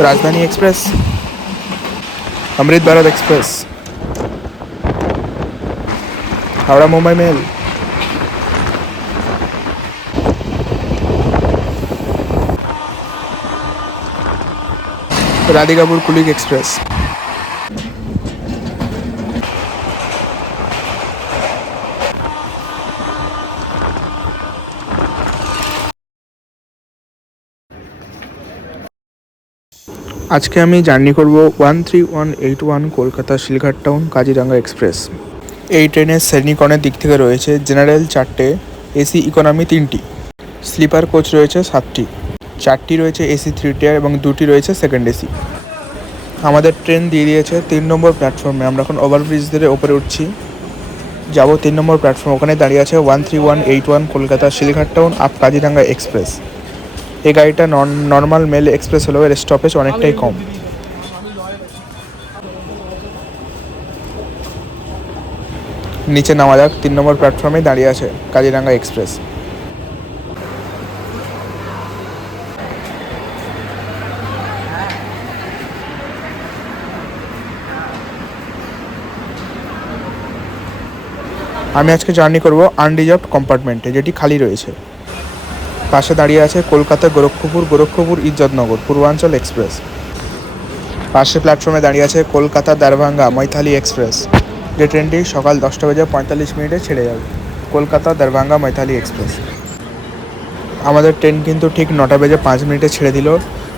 राजधानी express, Amrit Bharat express, Howrah Mumbai mail, Radhikapur Kulik express. আজকে আমি জার্নি করব 13181 কলকাতা শিলঘাট টাউন কাজিরাঙ্গা এক্সপ্রেস। এই ট্রেনের শ্রেণীকরণের দিক থেকে রয়েছে জেনারেল 4টে, এসি ইকোনমি 3টি, স্লিপার কোচ রয়েছে 7টি, 4টি রয়েছে এসি 3 টিয়ার এবং 2টি রয়েছে সেকেন্ড এসি। আমাদের ট্রেন দিয়ে দিয়েছে 3 নম্বর প্ল্যাটফর্মে। আমরা এখন ওভারব্রিজ ধরে ওপরে উঠছি, যাব 3 নম্বর প্ল্যাটফর্ম। ওখানে দাঁড়িয়ে আছে 13181 Kolkata Silghat town up Kaziranga express. এই গাড়িটা নর্মাল মেল এক্সপ্রেস হলেও এর স্টপেজ অনেকটাই কম। নিচে নামা যাক, 3 নম্বর প্ল্যাটফর্মে দাঁড়িয়ে আছে কাজিরাঙ্গা এক্সপ্রেস। আমি আজকে জার্নি করব আনরিজার্ভড কম্পার্টমেন্টে, যেটি খালি রয়েছে। পাশে দাঁড়িয়ে আছে কলকাতা গোরক্ষপুর ইজ্জতনগর পূর্বাঞ্চল এক্সপ্রেস। পাশে প্ল্যাটফর্মে দাঁড়িয়ে আছে কলকাতা দারভাঙ্গা মৈথালি এক্সপ্রেস, যে ট্রেনটি সকাল 10:45 ছেড়ে যাবে। কলকাতা দারভাঙ্গা মৈথালি এক্সপ্রেস। আমাদের ট্রেন কিন্তু ঠিক 9:05 ছেড়ে দিল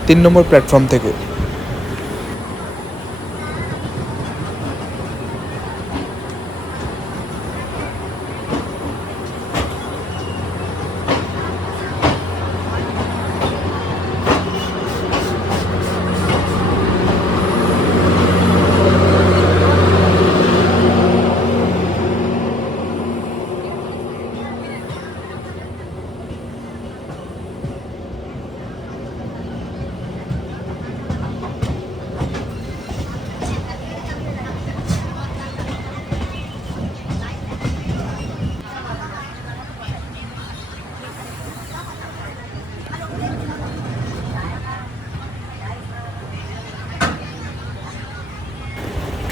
3 নম্বর প্ল্যাটফর্ম থেকে।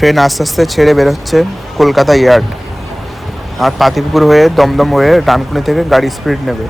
ট্রেন আস্তে আস্তে ছেড়ে বেরোচ্ছে কলকাতা ইয়ার্ড, আর পাতিপুকুর হয়ে দমদম হয়ে ডানকুনি থেকে গাড়ি স্পিড নেবে।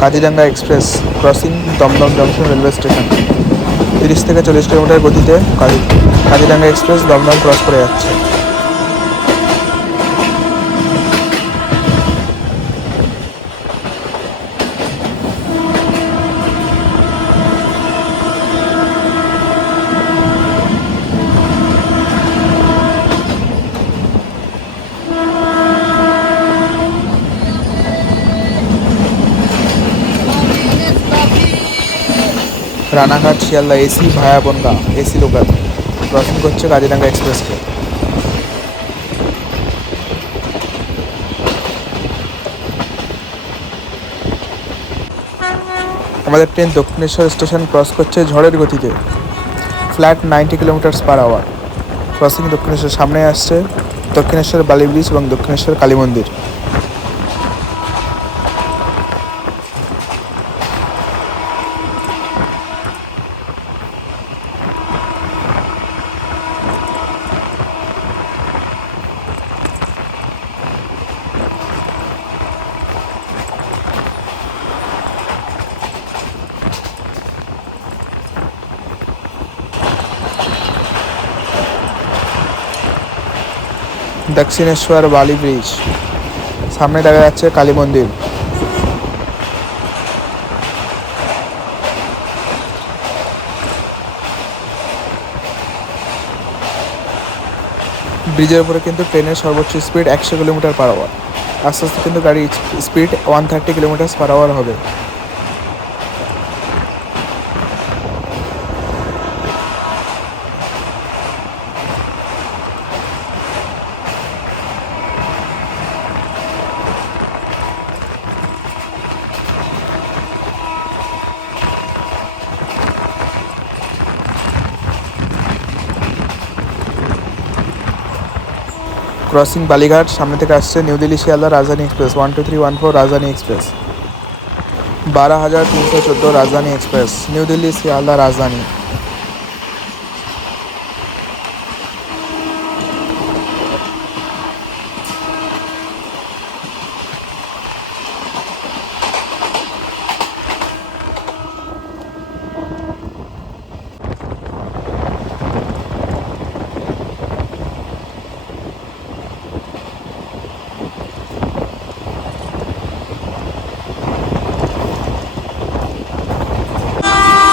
Kaziranga express crossing Dumdum junction railway station. 30 থেকে 40 কিলোমিটার গতিতে কাজিরাঙ্গা এক্সপ্রেস দমদম ক্রস করে যাচ্ছে। রানাঘাট শিয়ালদা এসি ভায়া বনগা এসি লোকাল ক্রসিং করছে কাজিরাঙ্গা এক্সপ্রেসকে। আমাদের ট্রেন দক্ষিণেশ্বর স্টেশন ক্রস করছে ঝড়ের গতিতে, ফ্ল্যাট 90 কিলোমিটার/আওয়ার। ক্রসিং দক্ষিণেশ্বর। সামনে আসছে দক্ষিণেশ্বর বালি ব্রিজ এবং দক্ষিণেশ্বর কালী মন্দির। দক্ষিণেশ্বর বালি ব্রিজ, সামনে দেখা যাচ্ছে কালী মন্দির। ব্রিজের উপরে কিন্তু ট্রেনের সর্বোচ্চ স্পিড 100 কিলোমিটার/আওয়ার। আস্তে আস্তে কিন্তু গাড়ির স্পিড 130 কিলোমিটার/আওয়ার হবে। ক্রসিং বালিঘাট, সামনে থেকে আসছে নিউ দিল্লি শিয়ালদা রাজধানী এক্সপ্রেস 12314 রাজধানী এক্সপ্রেস, 12,314 রাজধানী express, new Delhi Sealdah Rajdhani.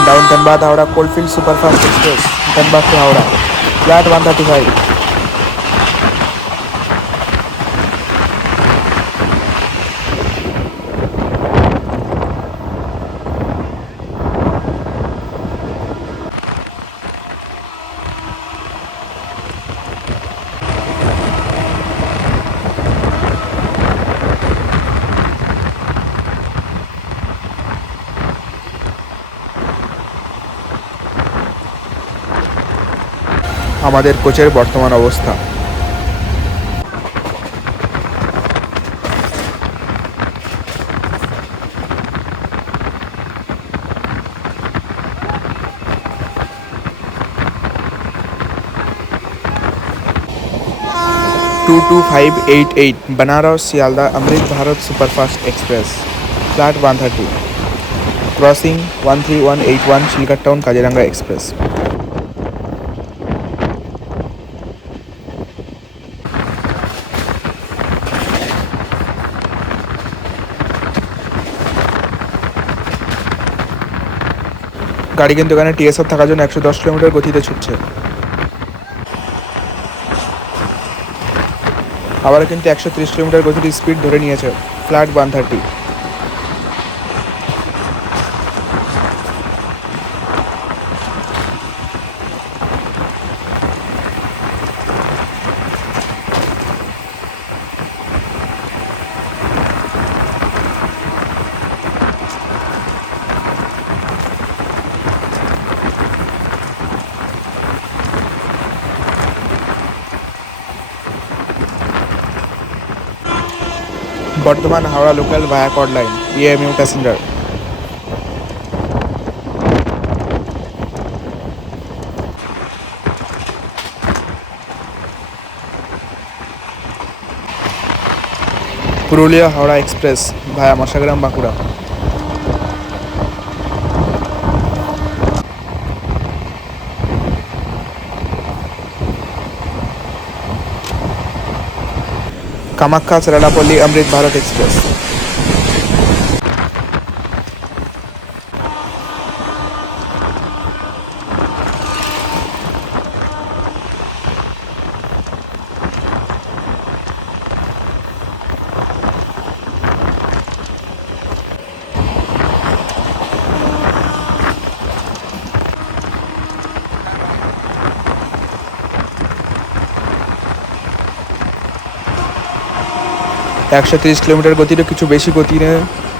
Down Dhanbad Howrah coalfield superfast express, Dhanbad to Howrah, flat 135। আমাদের কোচের বর্তমান অবস্থা। Two two 588 Banaras Sealdah Amrit Bharat superfast express, flat 130, crossing 13181 Silghat town Kaziranga express. গাড়ি কিন্তু এখানে টিএসআর থাকার জন্য 110 কিলোমিটার গতিতে ছুটছে। আবার কিন্তু 130 কিলোমিটার গতির স্পিড ধরে নিয়েছে, flat 130। Bardhaman Howrah local via chord line, EMU passenger. Purulia Howrah express via Mashagram Bankura. Kamakhya Cherlapalli Amrit Bharat express. একশো 30 কিলোমিটার গতিতে কিছু বেশি গতিতে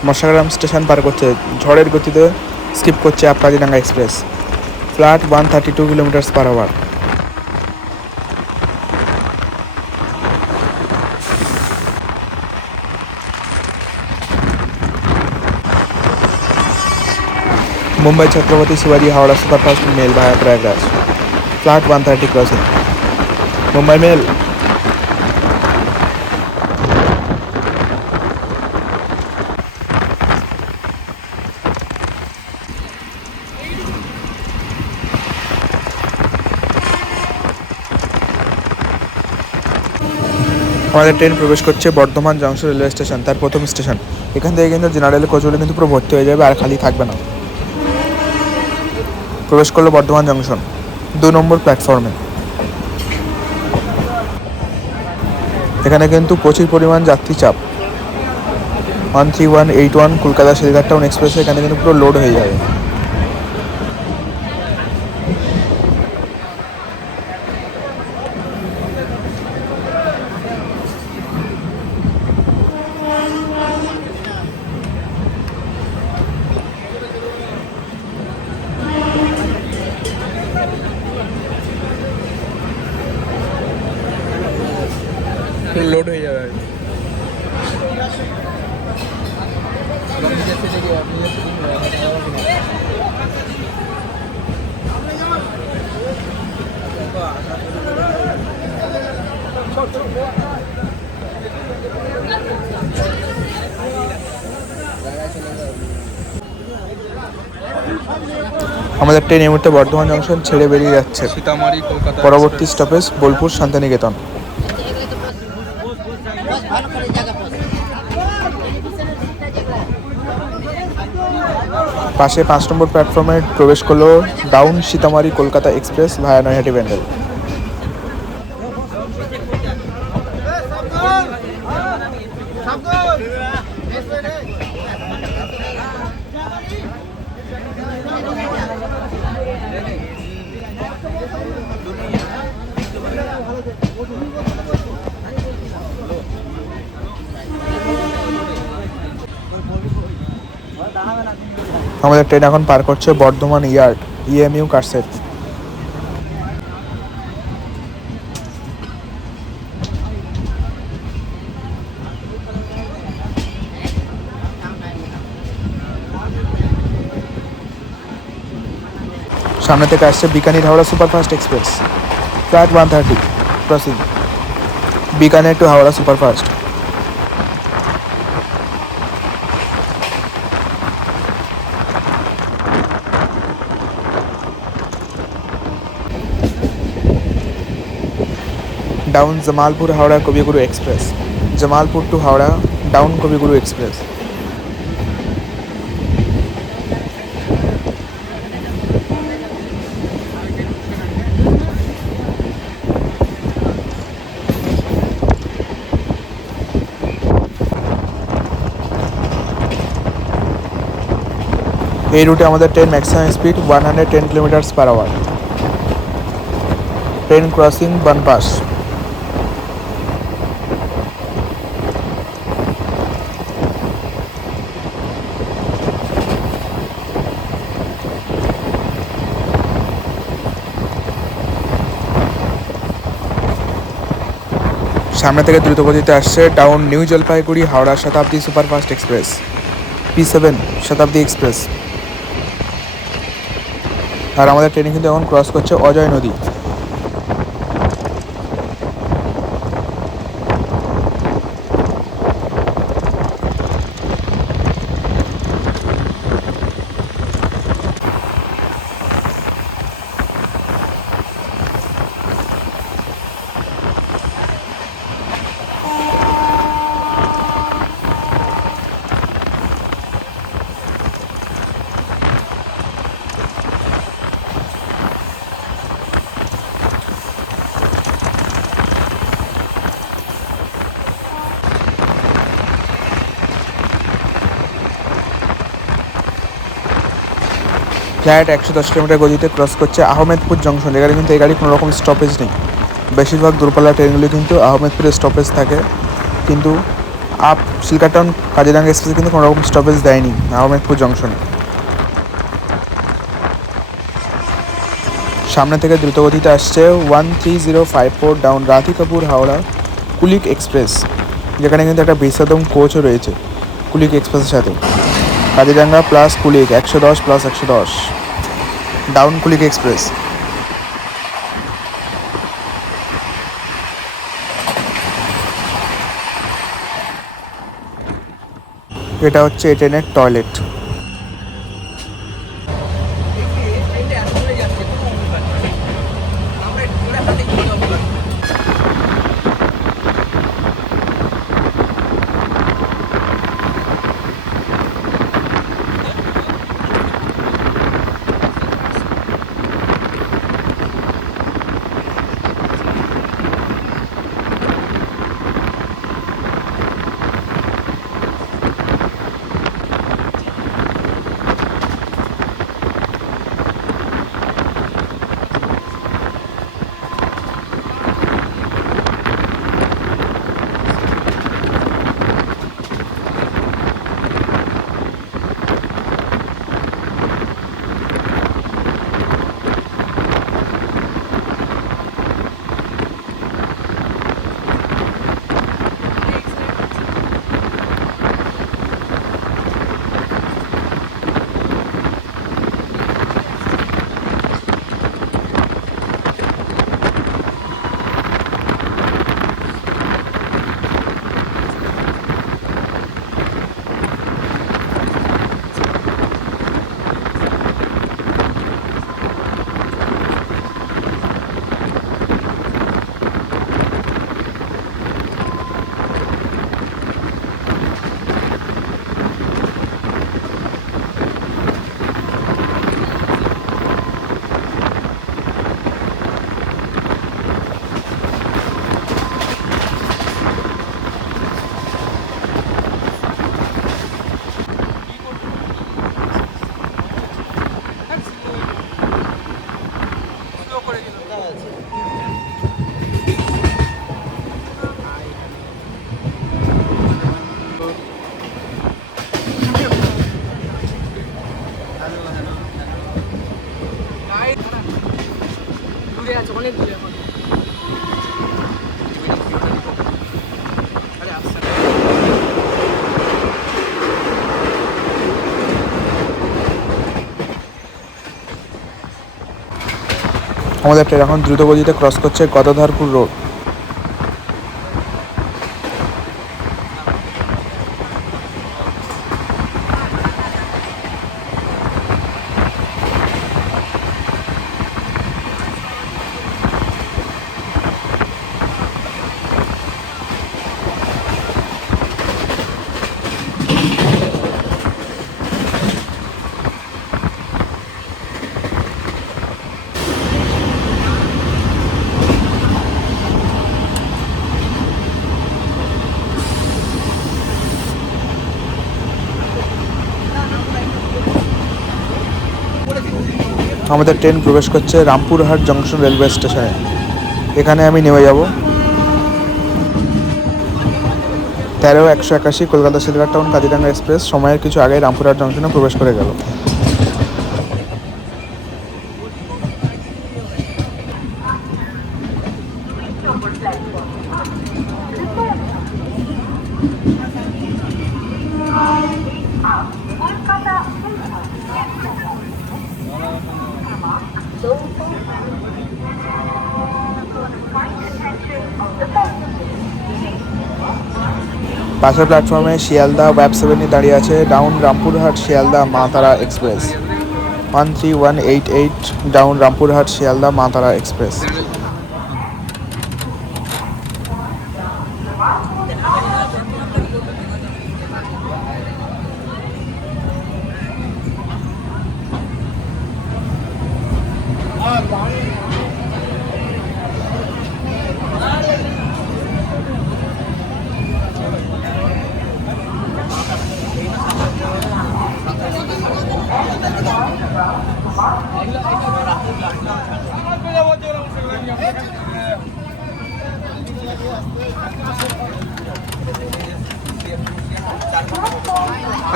মশাগ্রাম স্টেশন পার করছে, ঝড়ের গতিতে স্কিপ করছে up Kaziranga express, flat 132 kilometre hour. Mumbai Chhatrapati Shivaji Howrah superfast mail via Prayagraj, flat 130 crossing, Mumbai mail. আমাদের ট্রেন প্রবেশ করছে বর্ধমান জংশন রেলওয়ে স্টেশন, তার প্রথম স্টেশন। এখান থেকে কিন্তু জেনারেল কোচগুলো কিন্তু পুরো ভর্তি হয়ে যাবে আর খালি থাকবে না। প্রবেশ করলো বর্ধমান জংশন 2 নম্বর প্ল্যাটফর্মে। এখানে কিন্তু প্রচুর পরিমাণ যাত্রী চাপ। 13181 কলকাতা শিলঘাট টাউন এক্সপ্রেসে এখানে কিন্তু পুরো লোড হয়ে যাবে। লোড হয়ে যাবে। আমাদের ট্রেন এই মুহূর্তে বর্ধমান জংশন ছেড়ে বেরিয়ে যাচ্ছে। সীতামারি কলকাতা পরবর্তী স্টপেজ বোলপুর শান্তিনিকেতন। পাশে 5 নম্বর প্ল্যাটফর্মে প্রবেশ করলো ডাউন সীতামারি কলকাতা এক্সপ্রেস ভায়া নৈহাটি ব্যান্ডেল। আমাদের ট্রেন এখন পার করছে বর্ধমান ইয়ার্ড ইএমইউ কারসেট। সামনে থেকে আসছে Bikaner Howrah superfast express, flight 130 crossing Bikaner to Howrah superfast. Down Jamalpur Howrah Kaviguru express, Jamalpur to Howrah down Kaviguru express. এই রুটে আমাদের train maximum speed 110 kilometre hour. Train crossing Banpas. সামনে থেকে দ্রুতগতিতে আসছে ডাউন নিউ জলপাইগুড়ি হাওড়া শতাব্দী সুপারফাস্ট এক্সপ্রেস, P7 শতাব্দী এক্সপ্রেস। আর আমাদের ট্রেনে কিন্তু এখন ক্রস করছে অজয় নদী। ফ্লাইট 110 কিলোমিটার গতিতে ক্রস করছে আহমেদপুর জংশন। এখানে কিন্তু এই গাড়ি কোনো রকম স্টপেজ নেই। বেশিরভাগ দূরপাল্লা ট্রেনগুলি কিন্তু আহমেদপুরে স্টপেজ থাকে, কিন্তু আপ শিলঘাট টাউন কাজিরাঙ্গা এক্সপ্রেসে কিন্তু কোনো রকম স্টপেজ দেয়নি আহমেদপুর জংশনে। সামনে থেকে দ্রুতগতিতে আসছে 13054 ডাউন রাধিকাপুর হাওড়া কুলিক এক্সপ্রেস, যেখানে কিন্তু একটা বিষাদম কোচও রয়েছে কুলিক এক্সপ্রেসের সাথে। Kaziranga plus Kulik 110 + 110 down Kulik express. এটা হচ্ছে এই ট্রেনের টয়লেট। দূরে আছে, অনেক দূরে এখন। আমাদের ট্রেন এখন দ্রুত গতিতে ক্রস করছে গদাধরপুর রোড। আমাদের ট্রেন প্রবেশ করছে রামপুরহাট জংশন রেলওয়ে স্টেশনে। এখানে আমি নেমে যাব। 13-181 কলকাতা শিলঘাট টাউন কাজিরাঙ্গা এক্সপ্রেস সময়ের কিছু আগে রামপুরহাট জংশনে প্রবেশ করে গেল। পাশের প্ল্যাটফর্মে শিয়ালদা ওয়েব 7 দাঁড়িয়ে আছে ডাউন রামপুরহাট শিয়ালদা মা তারা এক্সপ্রেস 13188 ডাউন রামপুরহাট শিয়ালদা মা তারা এক্সপ্রেস।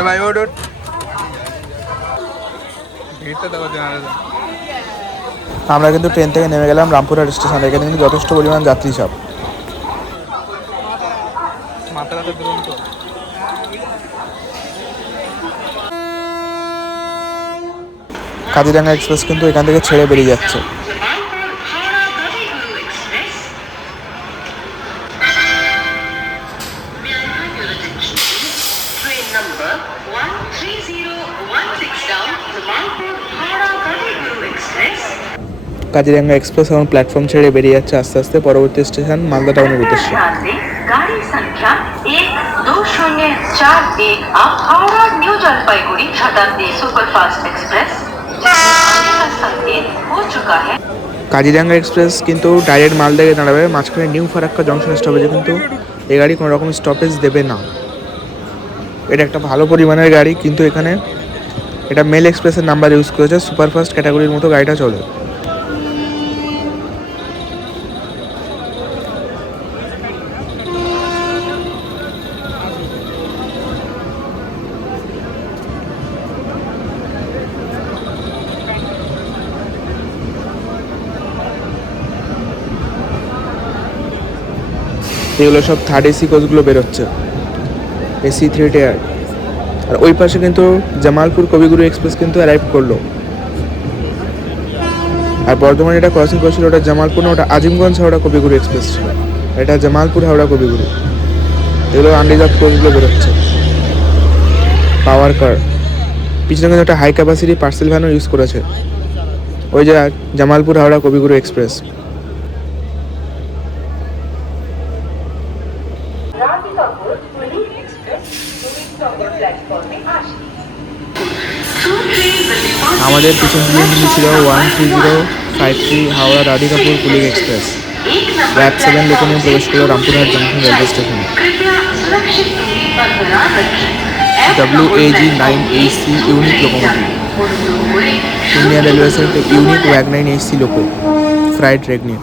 ভাই ওড আমরা কিন্তু ট্রেন থেকে নেমে গেলাম রামপুরহাট স্টেশন। এখানে কিন্তু যথেষ্ট পরিমাণ যাত্রী চাপ। কাজিরাঙ্গা এক্সপ্রেস কিন্তু এখান থেকে ছেড়ে বেরিয়ে যাচ্ছে। কাজিরাঙ্গা এক্সপ্রেস এখন প্ল্যাটফর্ম ছেড়ে বেরিয়ে যাচ্ছে আস্তে আস্তে পরবর্তী স্টেশন মালদা টাউনের উদ্দেশ্যে। গাড়ি সংখ্যা 12041 आप हावड़ा न्यू जलपाईगुड़ी शताब्दी सुपरफास्ट एक्सप्रेस संकेत हो चुका है। কাজিরাঙ্গা এক্সপ্রেস কিন্তু ডাইরেক্ট মালদায় দাঁড়াবে, মাঝখানে নিউ ফারাক্কা জংশন স্টপেজে কিন্তু এই গাড়ি কোনো রকম স্টপেজ দেবে না। এটা একটা ভালো পরিমাণের গাড়ি, কিন্তু এখানে এটা মেল এক্সপ্রেসের নাম্বার ইউজ করেছে, সুপারফাস্ট ক্যাটাগরির মতো গাড়িটা চলে। এগুলো সব থার্ড এসি কোচগুলো বেরোচ্ছে, এসি 3 টায়ার। আর ওই পাশে কিন্তু জামালপুর কবিগুরু এক্সপ্রেস কিন্তু অ্যারাইভ করলো। আর বর্ধমানে এটা ক্রসিং করছিল, ওটা জামালপুর না, ওটা আজিমগঞ্জ হাওড়া কবিগুরু এক্সপ্রেস ছিল। এটা জামালপুর হাওড়া কবিগুরু। এগুলো আনরিজার্ভ কোচগুলো বেরোচ্ছে। পাওয়ার কার পিছনে কিন্তু একটা হাই ক্যাপাসিটি পার্সেল ভ্যানও ইউজ করেছে, ওই যে জামালপুর হাওড়া কবিগুরু এক্সপ্রেস। আমাদের পিছন দিকে ছিল 13053 হাওড়া রাধিকাপুর কুলিং এক্সপ্রেস। ওয়েব 7 লোকে নিয়ে প্রবেশ করলো রামপুরহাট জংশন রেলওয়ে স্টেশনে। WAG 9AC unique locomotive, Indian রেলওয়েজের ইউনিক WAG 9AC লোকো ফ্রাইড রেগনি।